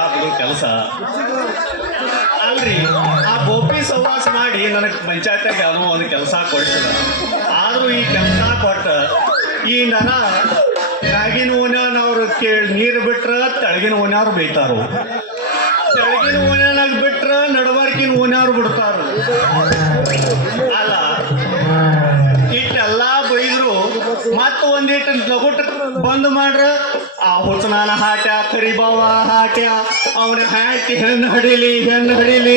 ಹೇಳಾಕದು ಕೆಲಸ ಅಲ್ರಿ. ಆ ಗೋಪಿ ಸವಾಸ ಮಾಡಿ ನನಗೆ ಪಂಚಾಯತ್ಯಾಗ ಯಾವುದೋ ಒಂದು ಕೆಲಸ ಕೊಡಿಸಿದ. ಆದರೂ ಈ ಕೆಲಸ ಕೊಟ್ಟ ಈ ನನ ಮ್ಯಾಗಿನ ಓನ್ಯಾನವ್ರು ನೀರು ಬಿಟ್ರ ತೆಳಗಿನ ಓನ್ಯಾರು ಬೈತಾರು, ತೆಳಗಿನ ಓನ್ಯಾನಾಗ ಬಿಟ್ರ ನಡಬಾರ್ಕಿನ ಓನ್ಯಾರು ಬಿಡ್ತಾರು. ಅಲ್ಲ ಇಟ್ಟೆಲ್ಲ ಬೈದ್ರು ಮತ್ತ ಒಂದಿಟ್ಟು ಲಗುಟ್ ಬಂದ್ ಮಾಡ್ರ ಆ ಹುಚ್ಚನಾನ ಹಾಟ್ಯ ಕರಿಬಾವ ಹಾಟ್ಯ ಅವನ ಹಾಕಿ ಹೆಣ್ಣು ಹಡಿಲಿ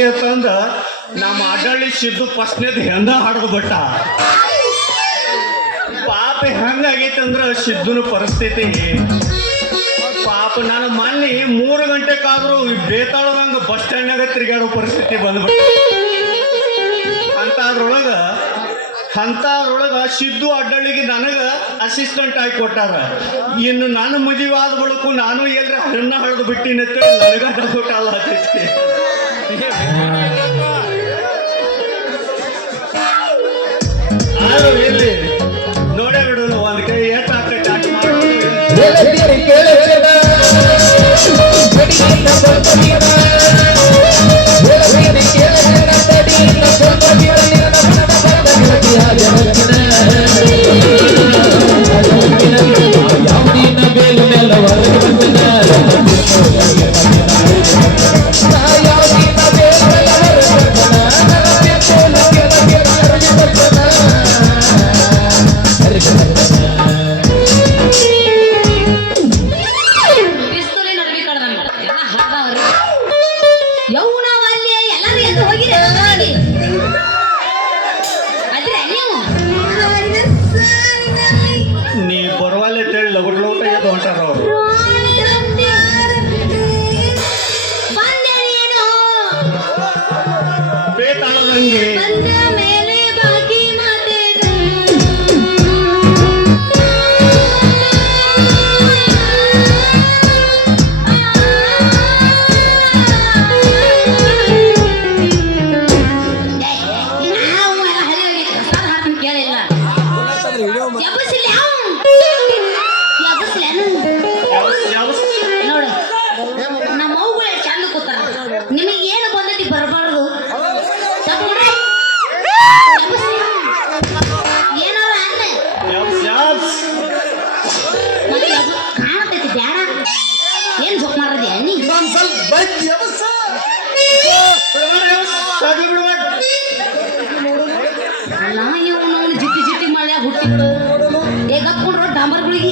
ಅಂತಂದ ನಮ್ಮ ಅಡ್ಡಳ್ಳಿ ಸಿದ್ದು ಫಸ್ಟ್ನೇದ್ ಹೆಂದ ಹಾಡ್ದು ಬಿಟ್ಟ. ಪಾಪ ಹೆಂಗಾಗೈತೆ ಅಂದ್ರ ಸಿದ್ದುನ ಪರಿಸ್ಥಿತಿ ಪಾಪ ನಾನು ಮೊನ್ನೆ 3 ಗಂಟೆಕಾದ್ರೂ ಬೇತಾಳದಂಗ ಬಸ್ ಸ್ಟ್ಯಾಂಡ್ನಾಗ ತಿರುಗಾಡೋ ಪರಿಸ್ಥಿತಿ ಬಂದ್ಬಿಟ್ಟ. ಅಂಥದ್ರೊಳಗ ಸಿದ್ದು ಅಡ್ಡಳ್ಳಿಗೆ ನನಗ ಅಸಿಸ್ಟೆಂಟ್ ಆಗಿ ಕೊಟ್ಟಾರ. ಇನ್ನು ನಾನು ಮದುವೆ ಆದ ಬಳಿಕ ನಾನು ಎಲ್ರ ಹೆಣ್ಣ ಹಳ್ದು ಬಿಟ್ಟಿನಂತ ನನಗ ಡೌಟಲ್ಲ ಆಗ್ತೈತಿ. ಎಲ್ಲಿ ನೋಡೇ ಬಿಡೋನು ಒಂದ್ ಕೈ ಏಟ್ ಹಾಕಿ ಆಟ ಮಾಡೋದು. ನೀ ಬರುವಲ್ಲೇ ತಿಳಿ ಲಗುಟ್ ಲೋಟ ಎದ್ದು ಹೊಂಟಾರ ಅವರು. ಬೇತಾಳದಂಗೆ ಜಿಟ್ಟಿ ಮಳೆ ಹುಟ್ಟಿ ಈಗ ಕಪ್ಕೊಂಡ್ರು ಡಾಂಬರ್ಗಳಿಗೆ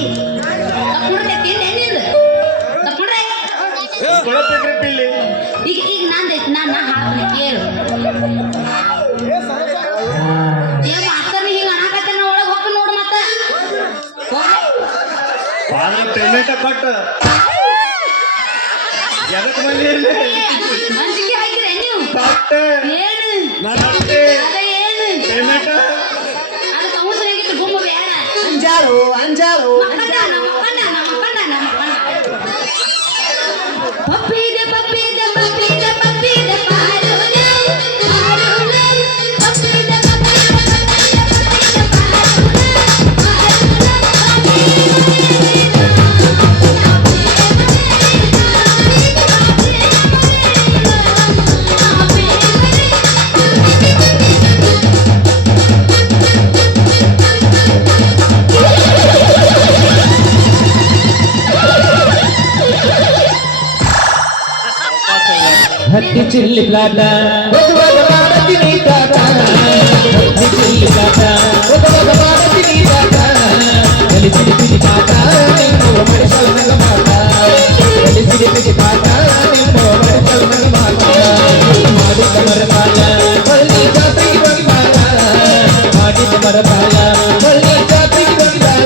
ಈಗ ನಂದೈತಿ ನಾನು ಹಾಡ್ತೀನಿ ಕೇಳು. ಮಾಸ್ತರ್ ಹಿಂಗ ಅನಾಕತ್ತೆ ನಾ ಒಳಗೆ ಹೋಗಿ ನೋಡು ಮತ್ತ ಪೇಮೆಂಟ್ ಕೊಟ್ಟ ಎದಕ್ಕೆ ಬಂದಿರಲಿ ಅಂಜಿಕೆ ಹಾಕಿದ್ರೆ ನೀವು ಏನು ಏನು ಪೇಮೆಂಟ್ ಅದು ಕೌನ್ಸಿಲ್ ಆಗಿತ್ತು ಗುಮ್ಮ ಬೇಡ ಅಂಜಾಳು ಪಪ್ಪಿದೆ ಪಪ್ಪಿದೆ ಪಪ್ಪಿದೆ ಪಪ್ಪಿದೆ ಹತ್ತಿ ಚಿಲ್ಲಿ ಪ್ಲಾಟ ಹೋಗುವಾಗ ಮಾಡ್ತೀನಿ ತಾಟ ಹತ್ತಿ ಚಿಲ್ಲಿ ಪ್ಲಾಟ ಹೋಗುವಾಗ ಮಾಡ್ತೀನಿ ತಾಟ ಎಲಿಸಿಡಿ ಪಿಡಿ ಪಾಟ ನಿಮ್ಮ ಮಡಿಸಲ್ ನಗ ಮಾಟ ಎಲಿಸಿಡಿ ಪಿಡಿ ಪಾಟ ನಿಮ್ಮ ಮಡಿಸಲ್ ನಗ ಮಾಟ ಮಾಡಿದ ಮರಪಾಲ ಬಳ್ಳಿ ಜಾತ್ರೆಗೆ ಹೋಗಿ ಬಾಳ ಮಾಡಿದ ಮರಪಾಲ ಬಳ್ಳಿ ಜಾತ್ರೆಗೆ ಹೋಗಿ ಬಾಳ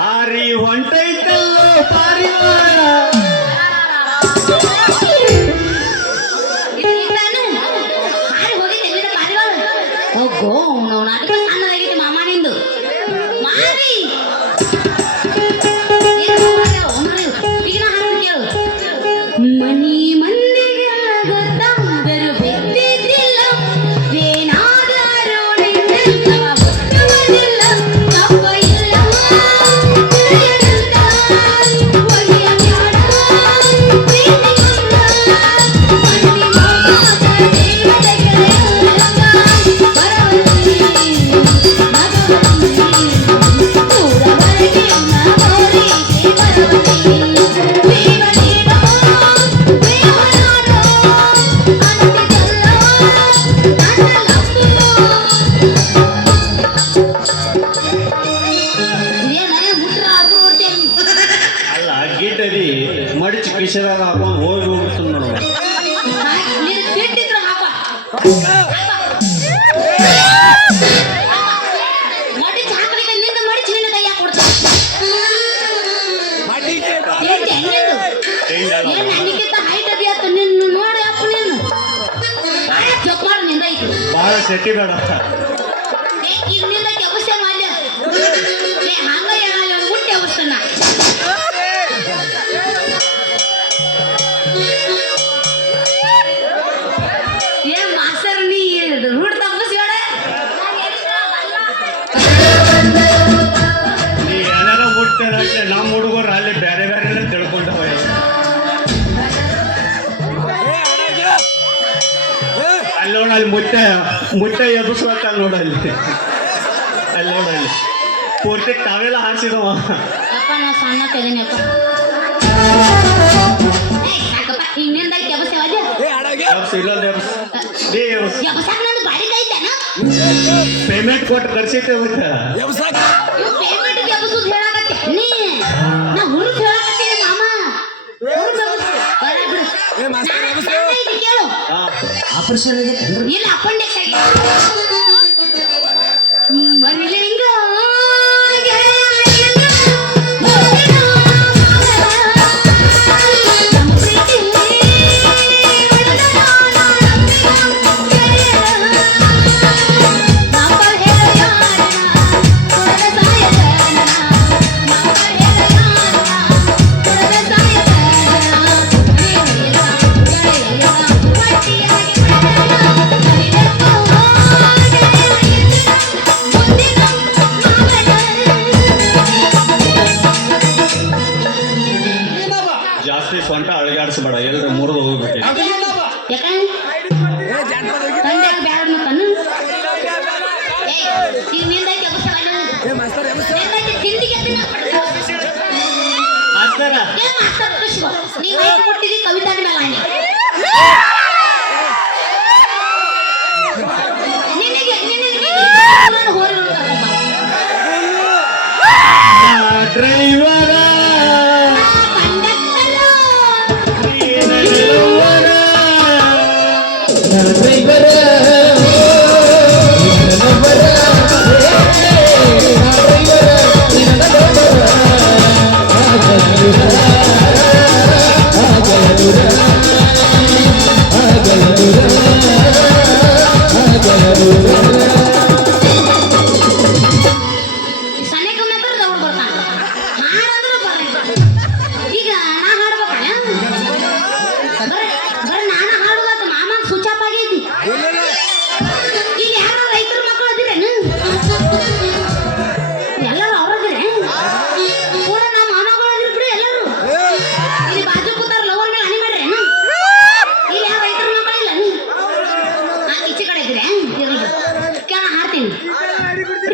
ಹಾರಿ ಹೊಂಟೈತಲ್ಲ ಪಾರಿವಾಳ ಹೋಗೋ ಸಣ್ಣದಾಗಿತ್ತು ಮಾಮ ನಿಂದು ಮಾರಿ ಕಿಶೆದಾಗ ಹಾಕೊಂಡು ಹೋಗ್ಬಿಡ್ತೀನಿ ನೋಡು. ನೀನು ತಿಂಡಿದ್ರು ಹಾಕ ಮಡಿಚ್ ಹಾಕ್ಲಿಕ್ಕೆ ನಿಂದ ಮಡಿಚ್ ನಿನ್ನ ಕೈ ಕೊಡ್ತಾರೆ ಏನ್ ನನಗಿಂತ ಹೈಟ್ ಅದಿ ಆತ ನಿನ್ನ ನೋಡಿ ಅಪ್ಪ ನೀನು ಜೋಕ್ ಮಾಡು ನಿಂದ ಐತಿ ಭಾಳ ಸೆಟ್ಟಿ ಬೇಡ. ಈಗ ನಿಂದ ಕೆಲಸ ಮಾಡ್ಯ ಹಂಗ ಹೇಳಲ್ಲ ಮುಟ್ಟಿ ಅವಸ್ಥನ ಏನ್ ಮಾಸ್ತರ್ ನೀ ರೂಢ ತಪ್ಪಿಸ್ಬೇಡ ನೀ ಏನಾರ ಮುಟ್ತೇನೆ ನಮ್ಮ ಹುಡುಗರು ಅಲ್ಲಿ ಬೇರೆ ಬೇರೆ ತಿಳ್ಕೊಂಡವ. ಅಲ್ಲಿ ನೋಡ ಅಲ್ಲಿ ಮುಟ್ಟೆ ಎದುರಿಸ್ಬೇಕ ನೋಡಲ್ಲಿ ಅಲ್ಲಿ ನೋಡಲ್ಲಿ ಪೂರ್ತಿ ತಾವೆಲ್ಲ ಹಾರಿಸಿದವ. ಅಪ್ಪ ನಾ ಸಣ್ಣ ತೆಗೀನಪ್ಪ ಸಾಕಪ್ಪ ಇನ್ನೇಂದ ಕೆಲಸ ಅದೇ ವ್ಯವಸಾಯ ನಂದು ಬಾಡಿ ಕೈತೇನ ಪೇಮೆಂಟ್ ಕೊಟ್ಟು ಕರ್ಸಿದ್ದೇವೆ. ಪೇಮೆಂಟ್ ವ್ಯವಸುದ್ ಹೇಳಾಕತ್ತೆ ನೀ ನಾ ಹುಡುಗ ಹೇಳಾಕತ್ತೀನಿ ಮಾಮ ಹುಡುಗ ಕೇಳು ಆಪರೇಷನ್ ಇಲ್ಲ ಅಪ್ಪಂಡೆಕ್ಸ್ ಆಗಿ ಮರಿಲಿಂಗ ಜಾಸ್ತಿ ಸೊಂಟ ಅಳಗಾಡಿಸ್ಬೇಡ ಎಲ್ಲರೂ ಮುರಿದು ಹೋಗ್ಬಿಟ್ಟೆ. ಯಾಕ ತಂದೆ ಬ್ಯಾಡ ತನ್ನ ಈಗ ನಿಂದ ತಿಂದಿಗೆ ಮಾಸ್ತರ ನೀವು ಕೊಟ್ಟಿದ್ದೀವಿ ಕವಿತಾ ಮೇಲೆ ನಿನಗೆ ನಾನು ಹೋರಿ ಡ್ರೈವರ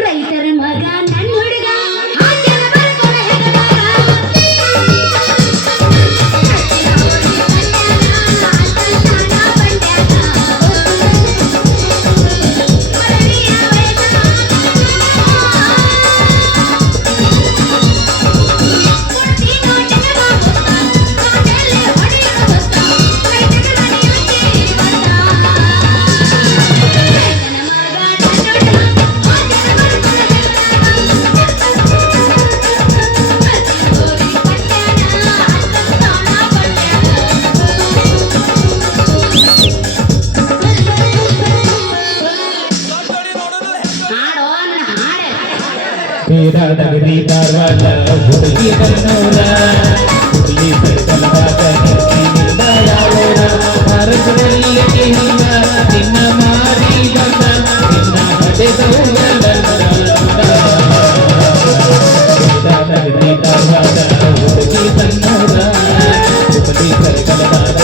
ರೈತರ ಮಗ ನನ್ನ ಹುಡುಗ ನಗರಿ ಧಾರವಾಡ ಹುಡುಗಿ ಬನ್ನೋರ ಹುಡುಗಿ ಸರ್ಕಲವಾದ ನಿನ್ನ ಯಾವೋರ ಭಾರತದಲ್ಲಿ ಹಿಂಗ ನಿನ್ನ ಮಾರಿ ಬಂದ ನಿನ್ನ ಹಡೆದೌಲ ನಗರಿ ಧಾರವಾಡ ಹುಡುಗಿ ಬನ್ನೋರ ಹುಡುಗಿ ಸರ್ಕಲವಾದ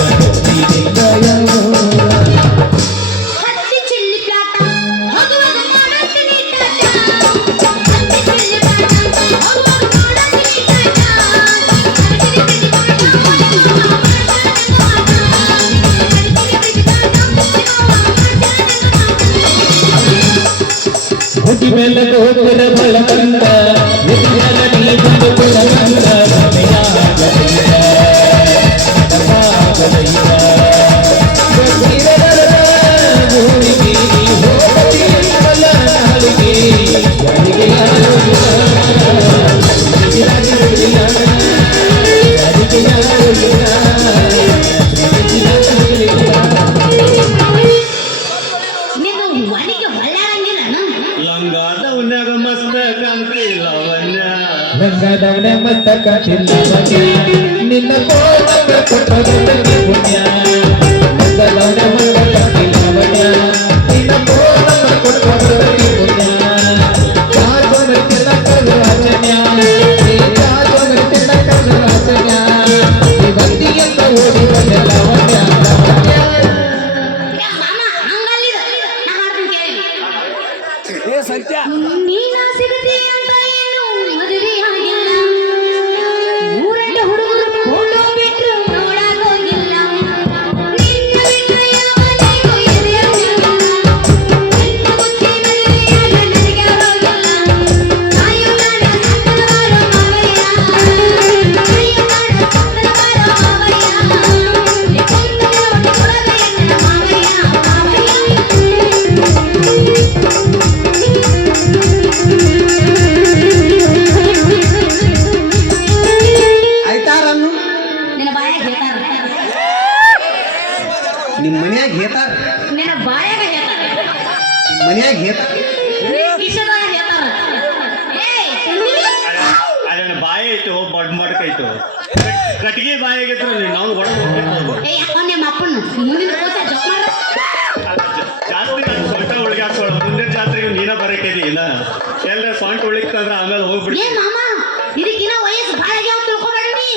ನಿನ್ನ ಯಾವೋರ ಹತ್ತಿ ಚಿಲ್ಲಿ ಪ್ಲಾಟ ಹೋಗುವಾಗ ಮಾಡಸ್ತೀನಿ ಹುಟ್ಟಿ ಮೇಲೆ ಹೋದರೆ ಬಳಕಂದ ಎದುರಾಗ ನೀ ಬಂದು ಕುಳಕಂದ ಲವಣ್ಯ ಮಸ್ತಕ ತಿನ್ನವನ್ಯ ನಿನ್ನ ಕೋಲಂಗ ಕೊಟ್ಟದಕ್ಕೆ ಪುಣ್ಯ ಮುದ್ದ ಲವಣ್ಯ ಮಸ್ತಕ ತಿನ್ನವನ್ಯ ನಿನ್ನ ಕೋಲಂಗ ಕೊಟ್ಟದಕ್ಕೆ ಪುಣ್ಯ ಚಾಚೋನ ತಿನ್ನಕದ ರಾಜನ್ಯ ಈ ಚಾಚೋನ ತಿನ್ನಕದ ರಾಜನ್ಯ ಈ ಭಕ್ತಿಯಂತ ಓಡಿ ಬಂದ ಲವಣ್ಯ ಲವಣ್ಯ ಮಾಮ ಹಂಗಲ್ಲಿದ ನಾ ಹಾಡ್ತೀನಿ ಕೇಳಿ ಏ ಸತ್ಯ ನೀನ ಸಿಗತಿ ಅಂತ ಏನು ಮದುವೆ ಆಗಿಲ್ಲ ಊರಲ್ಲ ಹುಡುಗರು ಫೋಟೋ ಬಿಟ್ರು ನೋಡಾಗೋಗಿಲ್ಲ ನಿನ್ನ ಬಿಟ್ರೆ ಯಾವನಿಗೂ ಎದೆಯಲ್ಲಿಲ್ಲ ನನ್ನ ಮುಚ್ಚಿನಲ್ಲಿ ಯಾರ ನನಗೆ ಆಗೋಗಿಲ್ಲ ಸಾಯುತ್ತಾನ ಸತ್ತನ ಬಾರೋ ಮಾವಯ್ಯ ಸಾಯುತ್ತಾನ ಸತ್ತನ ಬಾರೋ ಮಾವಯ್ಯ ನೀ ಕುಂತನೆ ಒಟ್ಟು ಕೊಡದೆ ನನ್ನ ಮಾವಯ್ಯ ಆಯ್ತಾರನ್ನು ನಿನ್ನ ಬಾಯಾಗ ಹೇಳ್ತಾರ ನಿಮ್ಮ ಮನ್ಯಾಗ ಹೇತಾರ ನಿನ್ನ ಬಾಯಾಗ ಹೇಳ್ತಾರ ಮನ್ಯಾಗ ಹೇತಾರ ಕಿಶದಾಗ ಹೇಳ್ತಾರ ಏಯ್ ಅದನ್ನ ಬಾಯಿ ಐತು ಬಡ್ ಮಡ್ಕೈತು ಕಟ್ಟಿಗೆ ಬಾಯಿ ಆಗಿದ್ರು ನಾವು ಒಳಗೆ ಹೋಗ್ಬೇಕು ಏಯ್ ಅಪ್ಪ ನಿಮ್ಮ ಅಪ್ಪನ ಮುಂದಿನ ಕೋತ ಜೋಕ್ ಮಾಡ ಜಾಸ್ತಿ ನಾನು ಸೊಂಟ ಉಳಿಗೆ ಹಾಕೊಳ್ಳೋ ಮುಂದಿನ ಜಾತ್ರೆಗೆ ನೀನ ಬರಕಿದಿ ಇನ್ನ ಎಲ್ಲರ ಸೊಂಟ ಉಳಿತಂದ್ರೆ ಆಮೇಲೆ ಹೋಗ್ಬಿಡಿ ಏ ಮಾಮ ಇದಕ್ಕಿನ ವಯಸ್ಸು ಭಾಳ ಆಗ್ಯಾವ ತಿಳ್ಕೊಬೇಡ್ರಿ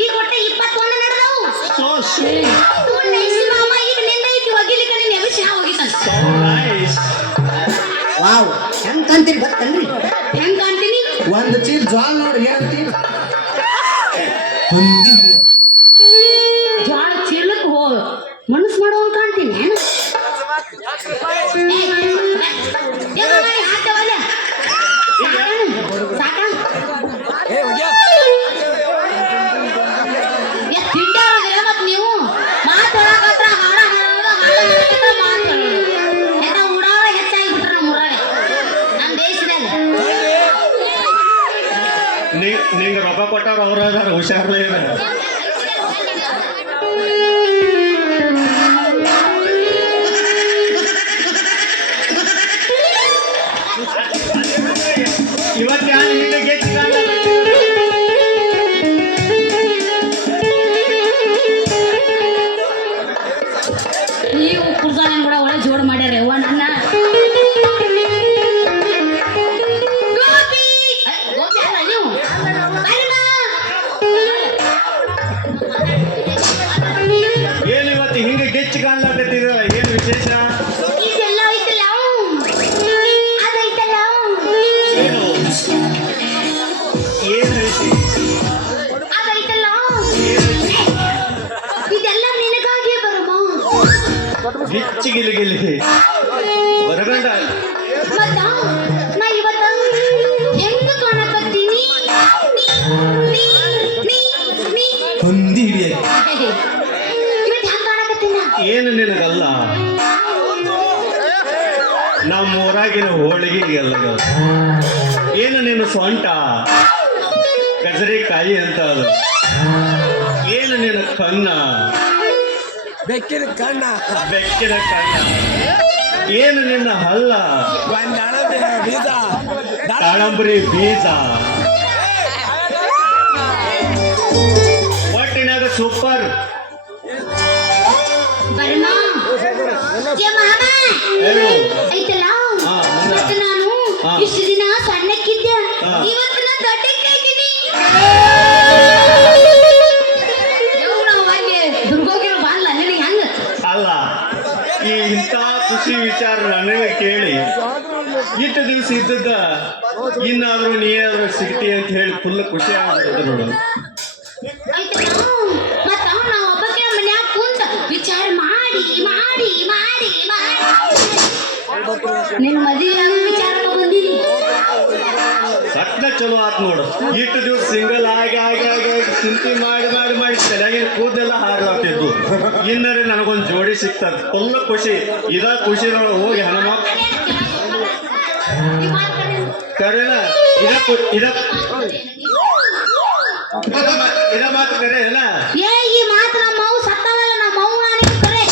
ಈಗ ಒಟ್ಟೆ 21 ನಡೆದವು ಸೊ ಐಸಿ ಮಾಮ ಈಗ ನಿಂದ ಐತಿ ಒಗಿಲಿಕ್ಕ ನಿನ್ನ ಎಬಿಸಿ ಹೋಗಿತ್ತಂತ ನೈಸ್ ವಾವ್ ಹೆಂಗ್ ಕಾಣ್ತೀರಿ ಗೊತ್ತನ್ರಿ ಹೆಂಗ್ ಕಾಣ್ತೀನಿ ಒಂದು ಚೀಲ ಜ್ವಾಳ ನೋಡಿ ಏನಂತೀರಿ ಜ್ವಾಳ ಚೀಲಕ್ಕೆ ಮನಸ್ಸು ಮಾಡೋನ್ ಕಾಣ್ತೀನಿ ಏನು ಸಾಕ ಏ ಹೋಗ್ಯ ತಿಂಡಾರಿದ್ರೆ ಮತ್ ನೀವು ಮಾತಾಡಕತ್ರ ಹಾಡ ಹಾಡೋದು ಹಾಡ ಹಾಡಕತ್ರ ಮಾತಾಡೋದು ಎಲ್ಲ ಉಡಾಳ ಹೆಚ್ಚಾಗಿ ಬಿಟ್ರ ನಮ್ಮ ಊರಾಗ ನಮ್ಮ ದೇಶದಾಗ ನಿಂಗೆ ರೊಕ್ಕ ಕೊಟ್ಟವ್ರು ಅವ್ರ ಅದಾರ ಹುಷಾರ್ಲೇ ಇದಾರೆ ಇವತ್ತು ಯಾರು ಹಿಂಗೆ ಗೆದ್ದು ನೀವು ಕುರ್ಸಾನ ಕೂಡ ಒಳ್ಳೆ ಜೋಡ್ ಮಾಡ್ಯಾರ ಅವ್ವ ನನ್ನ ಗೋಪಿ ಗೋಪಿ ಅಲ್ಲ ನೀವು ಏನು ಇವತ್ತು ಹಿಂಗೆ ಗೆಚ್ಚು ಕಾಣ್ಲಾಕತ್ತಿದ್ರ ಏನು ವಿಶೇಷ ಇದೆಲ್ಲ ಐತಲ್ಲ ಅದೈತಲ್ಲ ಏನು ಏನೈತಿ ಅದೈತಲ್ಲ ಇದೆಲ್ಲ ನಿನಗಾಗಿ ಬರಮ್ಮ ಗಿಚ್ಚಿಗಿಲಿಗಿಲಿ ಹೊರಗಂಡ ಮತ್ತ ನಾ ಇವತ್ತ ಹೆಂಗ ಕಾಣಕತ್ತೀನಿ ನೀ ಹೊಂದಿರಿ ಇವತ್ತು ಹೆಂಗ ಕಾಣಕತ್ತೀನ ಏನು ನಿನಗಲ್ಲ ನಮ್ಮ ಊರಾಗಿನ ಹೋಳಿಗೆ ಎಲ್ಲ ಏನು ನಿನ್ನ ಸೊಂಟ ಗಜರಿಕಾಯಿ ಅಂತ ಅದು ಏನು ನಿನ್ನ ಕನ್ನ ಬೆಕ್ಕಿನ ಕಣ್ಣ ಬೆಕ್ಕಿನ ಕನ್ನ ಏನು ನಿನ್ನ ಹಲ್ಲ ಒಂದ್ ಅಣಬೆ ಬೀಜ ದಾಳಂಬರಿ ಬೀಜ ಒಟ್ಟಿನಾಗ ಸೂಪರ್ ಬರ್ಮ ಏ ಮಾಮ ಏನು ಐತಲ್ಲ ಹಾ, ಮುಂದ. ಮತ್ತೆ ನಾನು ಹಾ. ಇಷ್ಟು ದಿನ ಸಣ್ಣಕ್ಕಿದ್ದೆ ಹಾ. ಇವತ್ತು ನಾ ದೊಡ್ಡಕ್ಕಾಗಿನಿ ದುರ್ಗೋಗಿರೋ ಬಾಲ್ಲ ನಿನಗೆ ಹಂಗ ಅಲ್ಲ ಈ ಇಂಥ ಖುಷಿ ವಿಚಾರ ನನಗೆ ಕೇಳಿ ಇಷ್ಟು ದಿವಸ ಇದ್ದದ್ದ ಇನ್ನಾದ್ರೂ ನೀನಾದ್ರೂ ಸಿಗ್ತಿ ಅಂತ ಹೇಳಿ ಫುಲ್ ಖುಷಿ ಆಗ್ಬಿಡುತ್ತೆ ನೋಡು ಆಯ್ತಲ್ಲ ಮತ್ತ ನಾವು ಒಬ್ಬಕ್ಕೆ ಮನ್ಯಾಗ ಕುಂತ ವಿಚಾರ ಮಾಡಿ ಮಾಡಿ ಮಾಡಿ ಮಾಡಿ ನಿನ್ ಮದುವೆ ವಿಚಾರಕ್ಕೆ ಬಂದಿನಿ ಸಟ್ನ ಚಲೋ ಆತ್ ನೋಡು ಇಷ್ಟು ದಿವಸ ಸಿಂಗಲ್ ಆಗಿ ಆಗಿ ಆಗಿ ಆಗಿ ಚಿಂತೆ ಮಾಡಿ ಮಾಡಿ ಮಾಡಿ ತಲೆಗಿನ ಕೂದಲೆಲ್ಲ ಹಾರಾಗ್ತಿದ್ವು ಇನ್ನರೆ ನನಗೊಂದು ಜೋಡಿ ಸಿಗ್ತದ ಫುಲ್ ಖುಷಿ ಇದ ಖುಷಿನೊಳಗೆ ಹೋಗಿ ಹನುಮಕ್ ಕರೆನ ಇದ ಮಾತು ಕರೆ ಅಲ್ಲ ಏ ಈ ಮಾತು ನಮ್ಮ ಅವು ಸತ್ತವಲ್ಲ ನಮ್ಮ ಅವು ನಾನು ಕರೆ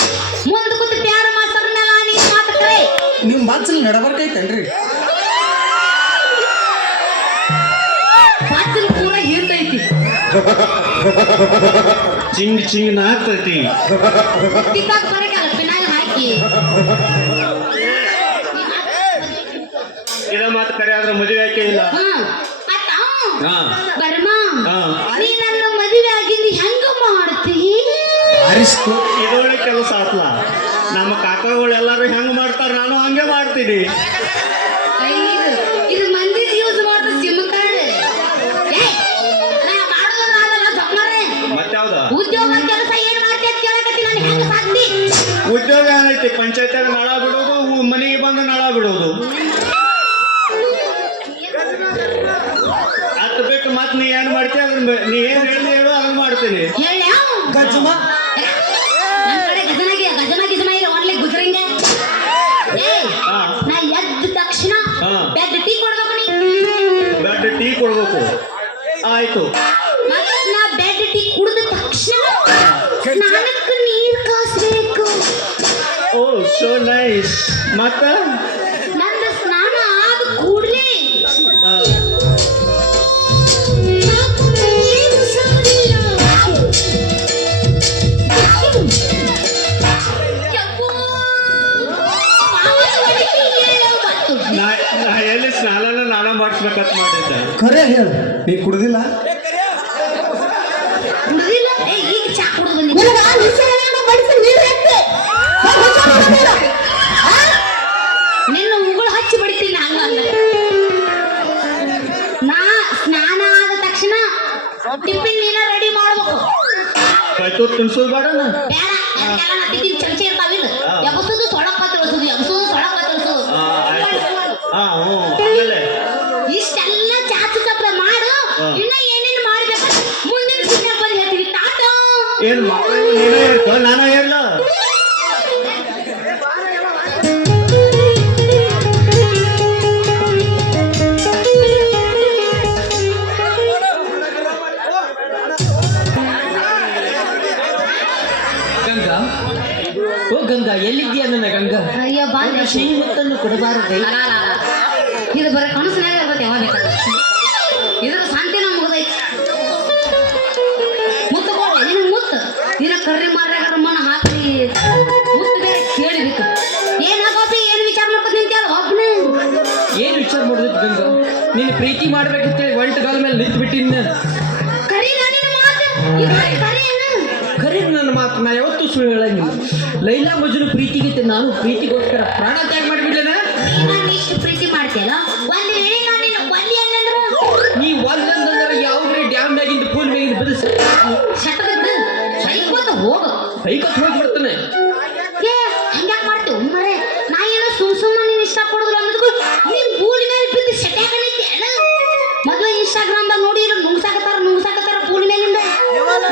ಮುಂದೆ ಕೂತು ಪ್ಯಾರ ಮಾಸ್ತರ್ ಮೇಲೆ ನೀ ಮಾತು ಕರೆ ನಿಮ್ ಮನ್ಸಲ್ಲಿ ನಡಬರ್ಕೈತೇನ್ರಿ ಬಾಚಲ್ ಪೂರ ಹಿಂದೆ ಚಿಂಗ್ ಚಿಂಗ್ ನಾಗ್ತೈತಿ. ತಿಕ್ಕಾಕ ಬರಕಲ್ಲ ಪಿನಾಲ್ ಹಾಕಿ ಇದ ಮಾತು ಕರೆ ಆದ್ರೆ ಮದುವೆ ಯಾಕೆ ಇಲ್ಲ? ಹಾ ಬರ್ಮ ಹಾ. ನೀ ನನ್ನ ಮದುವೆ ಆಗಿಂದ ಹೆಂಗ ಮಾಡ್ತಿ? ಅರಿಸ್ತು ಇದೊಳ್ಳೆ ಕೆಲಸ ಆತ್ಲ. ನಮ್ಮ ಕಾಕಾಗಳು ಎಲ್ಲಾರು ಹೆಂಗ್ ಮಾಡ್ತಾರ ನಾನು ಹಂಗೆ ಮಾಡ್ತೀನಿ. ಇದು ಮಂದಿ ಯೂಸ್ ಮಾಡ್ತ ಸಿಮ್ ಕಾರ್ಡ್. ನಾ ಮಾಡೋದಲ್ಲ ಸಮ್ಮರೆ. ಮತ್ಯಾವ್ದ ಉದ್ಯೋಗ ಕೆಲಸ ಏನ್ ಮಾಡ್ತಿ ಅಂತ ಕೇಳಕತ್ತಿ ನಾನು ಹೆಂಗ ಸಾಕ್ತಿ? ಉದ್ಯೋಗ ಏನೈತಿ? ಪಂಚಾಯತ್ಯಾಗ ನಳ ಬಿಡೋದು, ಮನೆಗೆ ಬಂದು ನಳ ಬಿಡೋದು. ಅದ್ ಬಿಟ್ಟು ಮತ್ ನೀ ಏನ್ ಮಾಡ್ತೀಯ ಅದನ್ನ ನೀ ಏನ್ ಹೇಳಿ ಹೇಳು ಅದನ್ನ ಮಾಡ್ತೀನಿ. ಹೇಳ್ಯಾ? ಗಜ್ಮ ನನ್ ಕಡೆ ಗಜನ ಇಲ್ಲ ಒನ್ಲಿ ಗುಜರಿಂಗ. ಹಾ. ನಾ ಎದ್ದ ತಕ್ಷಣ ಹಾ. ಬೆಡ್ ಟೀ ಕೊಡ್ಬೇಕು ನೀ. ಬೆಡ್ ಟೀ ಕೊಡ್ಬೇಕು. ಆಯ್ತು. ಮತ್ತ ನಾ ಬೆಡ್ ಟೀ ಕುಡಿದ ತಕ್ಷಣ ಸ್ನಾನಕ್ಕೆ ನೀರ್ ಕಾಸ್ಬೇಕು. Oh so nice. ಮತ್ತ ನಂದ ಸ್ನಾನ ಆದ ಕೂಡ್ಲೇ ನಾ ಎಲ್ಲಿ ಸ್ನಾನನ ನಾನ ಮಾಡಿಸ್ಬೇಕಂತ ಮಾಡಿದ್ದೆ. ಖರೆ ಹೇಳು ನೀ ಕುಡ್ದಿಲ್ಲ? ಕುಡ್ದಿಲ್ಲ. ಈಗ ಚಾ ಕುಡ್ದು ಬಂದಿದ್ದೆ. ನಿನ್ನ ಉಗುಳು ಹಚ್ಚಿ ಬಿಡ್ತೀನಿ ಹಂಗಲ್ಲ. ನಾ ಸ್ನಾನ ಆದ ತಕ್ಷಣ ಟಿಫಿನ್ ನೀನ ರೆಡಿ ಮಾಡ್ಬೇಕು. ಕೈತೂರ್ ತಿನ್ಸೋದು ಬೇಡನ? ಬೇಡ ಅದಕ್ಕೆಲ್ಲ ನಾ ಟಿಫಿನ್ ಚಮಚ ಇರ್ತಾವಿಲ್ಲ. ಎಬಸೋದು ಸೊಳಕ ತಿಳಿಸೋದು, ಎಬಸೋದು ಸೊಳಕ ತಿಳಿಸೋದು. ಹಾ ಹ್ಞೂ. ಆಮೇಲೆ ಇಷ್ಟೆಲ್ಲ ಚಾಚು ಚಪ್ರ ಮಾಡು. ಇನ್ನ ಏನೇನು ಮಾಡ್ಬೇಕು ಮುಂದಿನ ಸಿಕ್ಕ ಬಂದು ಹೇಳ್ತೀವಿ. ತಾತ ಏನ್ ಮಕ್ಕಳು ನೀನೇ ಇರ್ತ ನಾನ ಹೇಳ. ಗಂಗಾ, ಓ ಗಂಗಾ, ಎಲ್ಲಿದ್ದೀಯ ನನ್ನ ಗಂಗಾ? ಅಯ್ಯೋ ಬಾಂಧ ಶ್ರೀಮುತ್ತನ್ನು ಕೊಡಬಾರದೆ. ಇದು ಬರೀ ಕನಸಿನಾಗ ಇರ್ತೈತೆ ಯಾವಾಗ ಬೇಕಾದ್ರೆ. ಇದ್ರ ಶಾಂತಿನ ಮುಗ್ದೈತಿ. ಮುತ್ತು ಕೊಡು ನಿನಗೆ ಮುತ್ತು. ನಿನ್ನ ಕರ್ರಿ ಮಾರ್ಯಾಗ ಮಣ್ಣು ಹಾಕಿ ಮುತ್ತು ಬೇರೆ ಕೇಳಿಬೇಕು. ಏನ್ ಹಾಕೋತಿ ಏನ್ ವಿಚಾರ ಮಾಡ್ಕೊತಿ ಅಂತ ಹೇಳಿ ಒಬ್ಬನೇ ಏನ್ ವಿಚಾರ ಮಾಡಿದ್ ಗಂಗಾ? ನೀನು ಪ್ರೀತಿ ಮಾಡ್ಬೇಕಂತೇಳಿ ಒಂಟಗಾಲ ಮೇಲೆ ನಿಂತು ಬಿಟ್ಟಿನ. ಕರಿ ನಿನ್ನ ಮಾತು. ಇದು ಕರಿ ಏನು? ಖರೀ ನನ್ನ ಮಾತು ನಾ ಯಾವತ್ತೂ ಸುಳ್ಳು ಹೇಳಂಗಿಲ್ಲ. ಲೈಲಾ ಮಜ್ನು ಪ್ರೀತಿಗೆ ನಾನು ಪ್ರೀತಿಗೋಸ್ಕರ ಪ್ರಾಣ ತ್ಯಾಗ ಮಾಡಿಬಿಡ್ಲೇನ? ನಾನು ಇಷ್ಟು ಪ್ರೀತಿ ಮಾಡ್ತೀಯಲ್ಲ ಒಂದ್ ವೇಳೆ ನಾನು ನಿನ್ನ ಒಲ್ಲಿ ಅನ್ನಂದ್ರ ನೀ ಒಂದಂದ್ರೆ ಯಾವ್ದ್ರೆ ಡ್ಯಾಮ್ ಮ್ಯಾಗಿಂದ ಪೂಲ್ ಮ್ಯಾಗಿಂದ ಬದಲಿಸಿ ಶಟದ ಬಿಡು ಸೈಕೋತ ಹೋಗು. ಕೈಕೊತ್ತು ಹೋಗ್ಬಿಡ್ತಾನೆ. ಏ ಹಂಗ್ಯಾಕ್ ಮಾಡ್ತೀವಿ ಮರೆ? ನಾ ಏನೋ ಸುಮ್ಮನೆ ನೀನು ಇಷ್ಟಪಡೋದಿಲ್ಲ ಅನ್ನೋದಕ್ಕೂ ನೀನ್ ಪೂಲ್ ಮೇಲೆ ಬಿದ್ದು ಸೆಟ್ಯಾಕನೈತಿ ಅಣ್ಣ. ಮೊದಲು ಇನ್ಸ್ಟಾಗ್ರಾಮ್ದಾಗ ನೋಡಿ ನುಂಗ್ಸಾಕತ್ತಾರ ಪೂಲ್ ಮೇಲಿಂದ.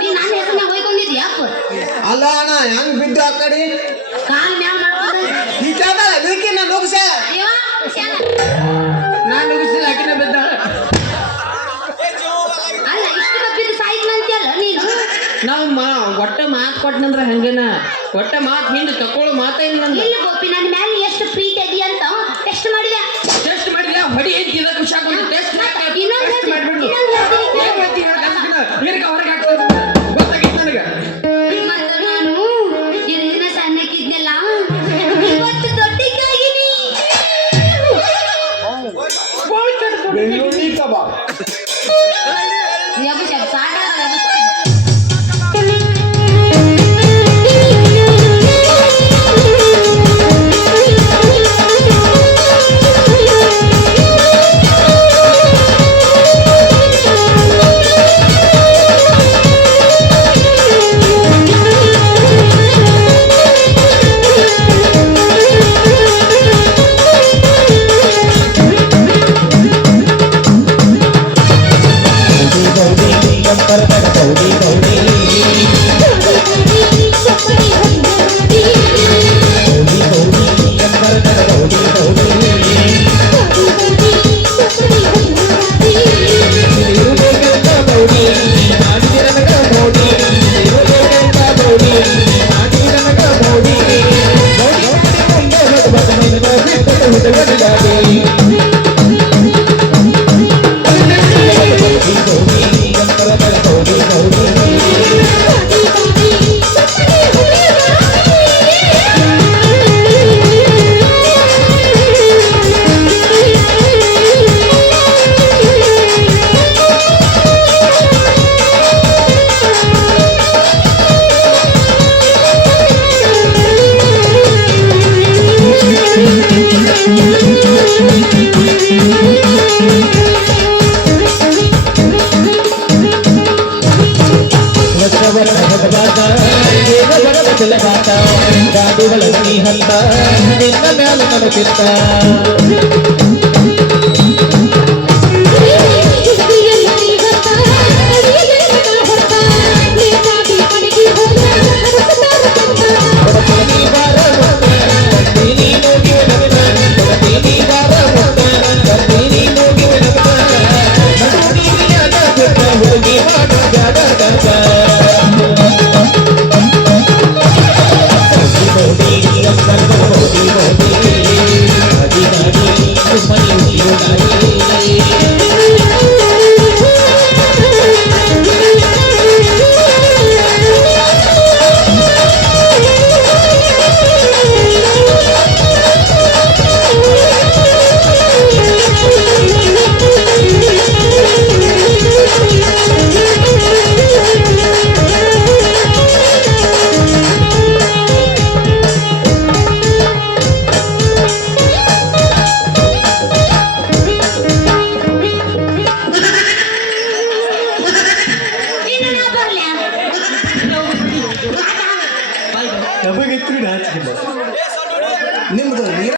ನೀ ನನ್ನ ಹೆಸರನ್ನ ಹೋಯ್ಕೊಂಡಿದ್ದಿ ಅಪ್ಪ. ಅಲ್ಲ ಅಣ್ಣ ಹೆಂಗ್ ಬಿದ್ದು ಆ ಕಡೆ ಕಾಲ್ ಮ್ಯಾಲ ಮಾಡ್ಕೊಂಡು ಈಚಾದ ಅದಕ್ಕಿನ್ನ ನುಗ್ಸ ಅಯ್ಯೋ ಶಾನ. ನಾನು ನುಗ್ಸಿಲ್ಲ, ಆಕಿನ ಬಿದ್ದಾಳ. ಅಲ್ಲ ಇಷ್ಟು ಬಿದ್ದು ಸಾಯ್ತಂತೀಯಲ್ಲ ನೀನು. ನಾವು ಒಟ್ಟ ಮಾತು ಕೊಟ್ಟನಂದ್ರ ಹಂಗೇನ. ಒಟ್ಟ ಮಾತು ಹಿಂದೆ ತಕೊಳ್ಳೋ ಮಾತೇ ಇಲ್ಲ ನಂದು. ಇಲ್ಲ ಗೋಪಿ ನನ್ನ ಮೇಲೆ ಎಷ್ಟು ಪ್ರೀತಿ ಅದಿ ಅಂತ ಟೆಸ್ಟ್ ಮಾಡಿದೆ. ಟೆಸ್ಟ್ ಮಾಡಿದ್ಯಾ? ಹೊಡಿ ಅಂತ ಇದ ಖುಷಿ ಆಗೋದು. ಟೆಸ್ಟ್ ಮಾಡಿಬಿಡು. ಹೊರಗೆ ಹಾಕ್ತಾರೆ ಗೊತ್ತಾಗಿತ್ತು ನನಗೆ. ಮತ್ತು ನಾನು ಇದನ್ನ ಸಣ್ಣಕ್ಕಿದ್ನಲ್ಲ ಇವತ್ತು ದೊಡ್ಡಕ್ಕಾಗಿನಿ. ಬೆಳ್ಳುಳ್ಳಿ ಕಬಾಬ್ Go, ಹೋಗಬಾರ್ದ ಬೇಗ ಬರಬಾರ್ದ ಗಾಡುಗಳ ನೀ ಹಂತ ನಿನ್ನ ಮ್ಯಾಲ ನನಗಿತ್ತ ನಮಗೈತ್ರಿ ನಾಚಿಕೆ ನಿಮ್ದು ನೀರ